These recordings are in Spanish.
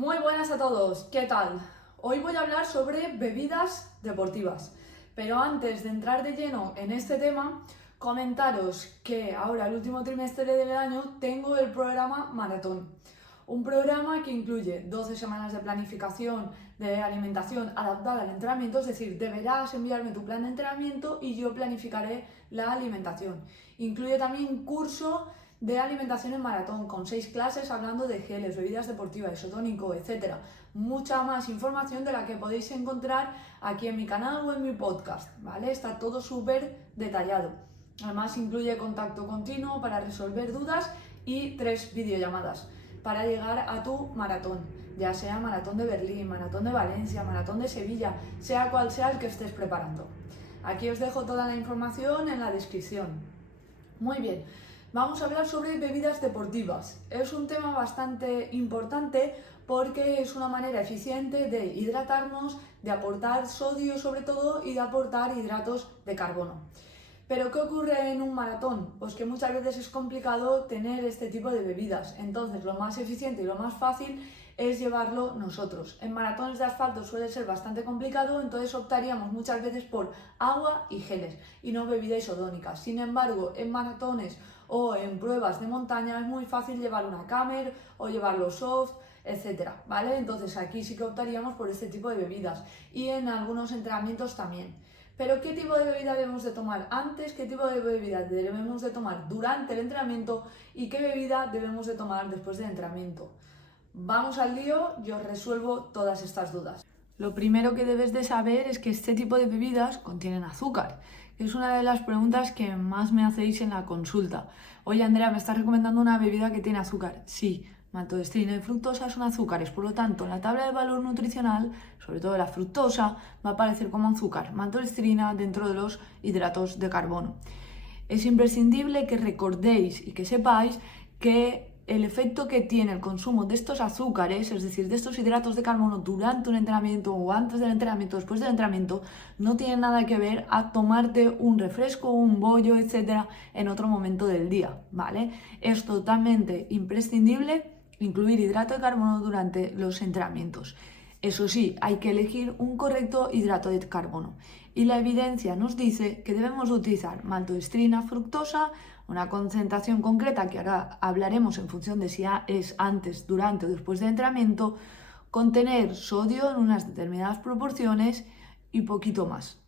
Muy buenas a todos, ¿qué tal? Hoy voy a hablar sobre bebidas deportivas, pero antes de entrar de lleno en este tema, comentaros que ahora, el último trimestre del año, tengo el programa Maratón. Un programa que incluye 12 semanas de planificación de alimentación adaptada al entrenamiento, es decir, deberás enviarme tu plan de entrenamiento y yo planificaré la alimentación. Incluye también un curso de alimentación en maratón con 6 clases hablando de geles, bebidas deportivas, isotónico, etc. Mucha más información de la que podéis encontrar aquí en mi canal o en mi podcast, ¿vale? Está todo súper detallado. Además incluye contacto continuo para resolver dudas y 3 videollamadas para llegar a tu maratón, ya sea maratón de Berlín, maratón de Valencia, maratón de Sevilla, sea cual sea el que estés preparando. Aquí os dejo toda la información en la descripción. Muy bien, vamos a hablar sobre bebidas deportivas. Es un tema bastante importante porque es una manera eficiente de hidratarnos, de aportar sodio sobre todo y de aportar hidratos de carbono. Pero ¿qué ocurre en un maratón? Pues que muchas veces es complicado tener este tipo de bebidas. Entonces lo más eficiente y lo más fácil es llevarlo nosotros. En maratones de asfalto suele ser bastante complicado, entonces optaríamos muchas veces por agua y geles y no bebida isodónica. Sin embargo, en maratones o en pruebas de montaña es muy fácil llevar una Camer o llevarlo soft, etcétera, ¿vale? Entonces aquí sí que optaríamos por este tipo de bebidas y en algunos entrenamientos también. Pero ¿qué tipo de bebida debemos de tomar antes? ¿Qué tipo de bebida debemos de tomar durante el entrenamiento? ¿Y qué bebida debemos de tomar después del entrenamiento? Vamos al lío, yo resuelvo todas estas dudas. Lo primero que debes de saber es que este tipo de bebidas contienen azúcar, que es una de las preguntas que más me hacéis en la consulta. Oye Andrea, ¿me estás recomendando una bebida que tiene azúcar? Sí, maltodextrina y fructosa son azúcares, por lo tanto, en la tabla de valor nutricional, sobre todo la fructosa, va a aparecer como azúcar, maltodextrina dentro de los hidratos de carbono. Es imprescindible que recordéis y que sepáis que el efecto que tiene el consumo de estos azúcares, es decir, de estos hidratos de carbono durante un entrenamiento o antes del entrenamiento, después del entrenamiento, no tiene nada que ver a tomarte un refresco, un bollo, etcétera, en otro momento del día, ¿vale? Es totalmente imprescindible incluir hidrato de carbono durante los entrenamientos. Eso sí, hay que elegir un correcto hidrato de carbono. Y la evidencia nos dice que debemos utilizar maltodextrina fructosa, una concentración concreta que ahora hablaremos en función de si es antes, durante o después del entrenamiento, contener sodio en unas determinadas proporciones y poquito más.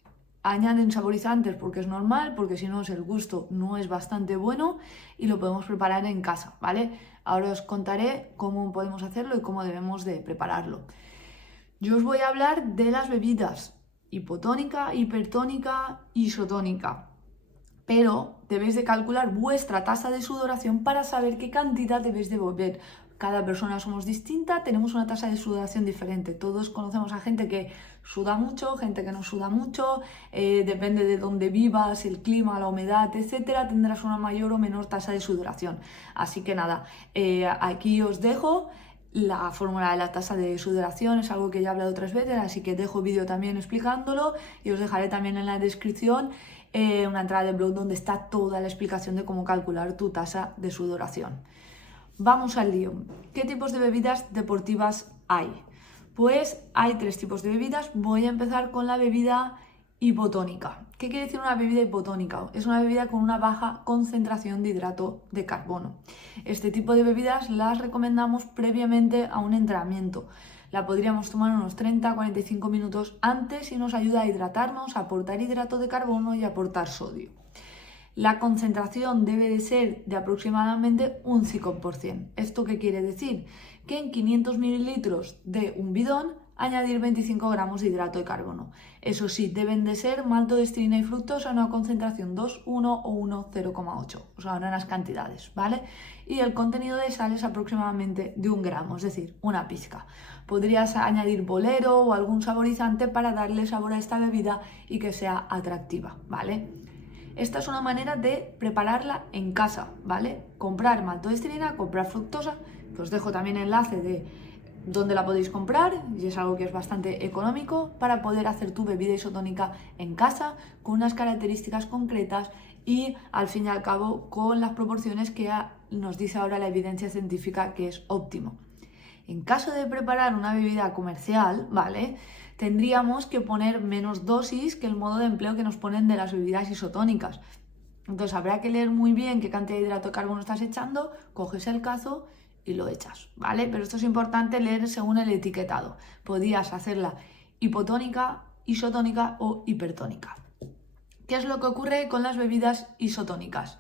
Añaden saborizantes porque es normal, porque si no el gusto no es bastante bueno y lo podemos preparar en casa, ¿vale? Ahora os contaré cómo podemos hacerlo y cómo debemos de prepararlo. Yo os voy a hablar de las bebidas hipotónica, hipertónica, isotónica. Pero debéis de calcular vuestra tasa de sudoración para saber qué cantidad debéis de beber. Cada persona somos distinta, tenemos una tasa de sudoración diferente. Todos conocemos a gente que suda mucho, gente que no suda mucho, depende de dónde vivas, el clima, la humedad, etcétera, tendrás una mayor o menor tasa de sudoración. Así que nada, aquí os dejo la fórmula de la tasa de sudoración, es algo que ya he hablado otras veces, así que dejo vídeo también explicándolo y os dejaré también en la descripción una entrada de blog donde está toda la explicación de cómo calcular tu tasa de sudoración. Vamos al lío. ¿Qué tipos de bebidas deportivas hay? Pues hay 3 tipos de bebidas. Voy a empezar con la bebida hipotónica. ¿Qué quiere decir una bebida hipotónica? Es una bebida con una baja concentración de hidrato de carbono. Este tipo de bebidas las recomendamos previamente a un entrenamiento. La podríamos tomar unos 30-45 minutos antes y nos ayuda a hidratarnos, a aportar hidrato de carbono y a aportar sodio. La concentración debe de ser de aproximadamente un 5%. ¿Esto qué quiere decir? Que en 500 mililitros de un bidón añadir 25 gramos de hidrato de carbono. Eso sí, deben de ser maltodextrina y fructosa en una concentración 2, 1 o 1, 0,8. O sea, en las cantidades, ¿vale? Y el contenido de sal es aproximadamente de 1 gramo, es decir, una pizca. Podrías añadir bolero o algún saborizante para darle sabor a esta bebida y que sea atractiva, ¿vale? Esta es una manera de prepararla en casa, ¿vale? Comprar maltodextrina, comprar fructosa, que os dejo también enlace de dónde la podéis comprar y es algo que es bastante económico para poder hacer tu bebida isotónica en casa con unas características concretas y al fin y al cabo con las proporciones que nos dice ahora la evidencia científica que es óptimo. En caso de preparar una bebida comercial, ¿vale? Tendríamos que poner menos dosis que el modo de empleo que nos ponen de las bebidas isotónicas. Entonces habrá que leer muy bien qué cantidad de hidrato de carbono estás echando, coges el cazo y lo echas, ¿vale? Pero esto es importante leer según el etiquetado. Podías hacerla hipotónica, isotónica o hipertónica. ¿Qué es lo que ocurre con las bebidas isotónicas?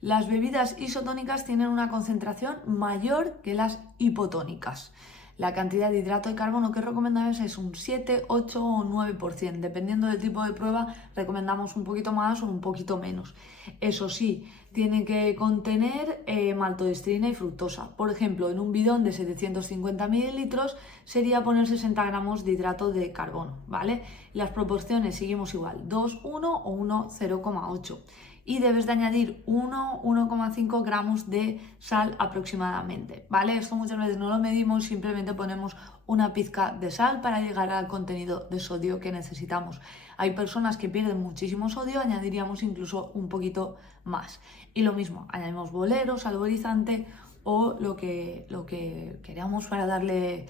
Las bebidas isotónicas tienen una concentración mayor que las hipotónicas. La cantidad de hidrato de carbono que recomendamos es un 7, 8 o 9%. Dependiendo del tipo de prueba, recomendamos un poquito más o un poquito menos. Eso sí, tiene que contener maltodextrina y fructosa. Por ejemplo, en un bidón de 750 mililitros sería poner 60 gramos de hidrato de carbono, ¿vale? Las proporciones seguimos igual, 2, 1 o 1, 0,8. Y debes de añadir 1,5 gramos de sal aproximadamente, ¿vale? Esto muchas veces no lo medimos, simplemente ponemos una pizca de sal para llegar al contenido de sodio que necesitamos. Hay personas que pierden muchísimo sodio, añadiríamos incluso un poquito más. Y lo mismo, añadimos bolero, saborizante o lo que queramos para darle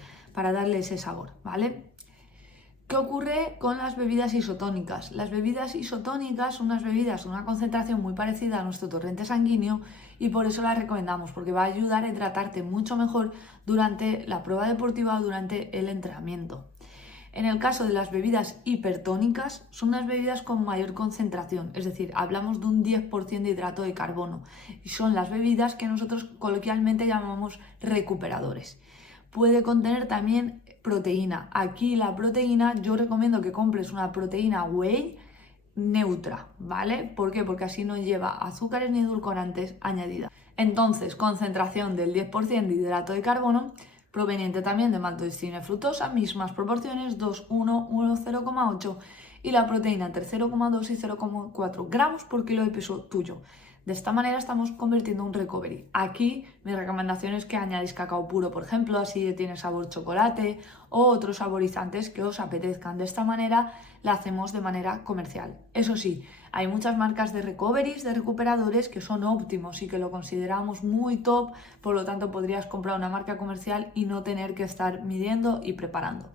ese sabor, ¿vale? ¿Qué ocurre con las bebidas isotónicas? Las bebidas isotónicas son unas bebidas de una concentración muy parecida a nuestro torrente sanguíneo y por eso las recomendamos, porque va a ayudar a hidratarte mucho mejor durante la prueba deportiva o durante el entrenamiento. En el caso de las bebidas hipertónicas, son unas bebidas con mayor concentración, es decir, hablamos de un 10% de hidrato de carbono y son las bebidas que nosotros coloquialmente llamamos recuperadores. Puede contener también proteína. Aquí la proteína, yo recomiendo que compres una proteína whey neutra, ¿vale? ¿Por qué? Porque así no lleva azúcares ni edulcorantes añadidas. Entonces, concentración del 10% de hidrato de carbono, proveniente también de maltodextrina y fructosa, mismas proporciones, 2, 1, 1, 0,8 y la proteína entre 0,2 y 0,4 gramos por kilo de peso tuyo. De esta manera estamos convirtiendo un recovery. Aquí mi recomendación es que añadáis cacao puro, por ejemplo, así tiene sabor chocolate o otros saborizantes que os apetezcan. De esta manera la hacemos de manera comercial. Eso sí, hay muchas marcas de recoveries, de recuperadores que son óptimos y que lo consideramos muy top, por lo tanto podrías comprar una marca comercial y no tener que estar midiendo y preparando.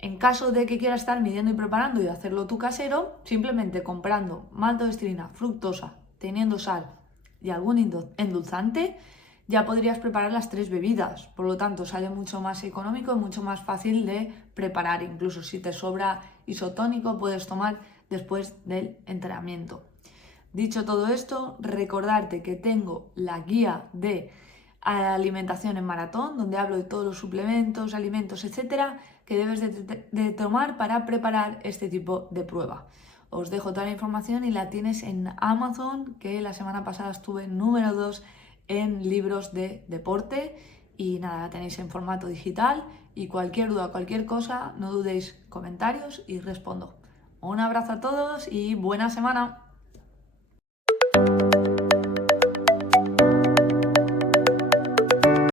En caso de que quieras estar midiendo y preparando y hacerlo tú casero, simplemente comprando maltodextrina, fructosa, teniendo sal y algún endulzante, ya podrías preparar las 3 bebidas. Por lo tanto, sale mucho más económico y mucho más fácil de preparar. Incluso si te sobra isotónico, puedes tomar después del entrenamiento. Dicho todo esto, recordarte que tengo la guía de alimentación en maratón, donde hablo de todos los suplementos, alimentos, etcétera, que debes de tomar para preparar este tipo de prueba. Os dejo toda la información y la tienes en Amazon, que la semana pasada estuve número 2 en libros de deporte. Y nada, la tenéis en formato digital y cualquier duda, cualquier cosa, no dudéis comentarios y respondo. Un abrazo a todos y buena semana.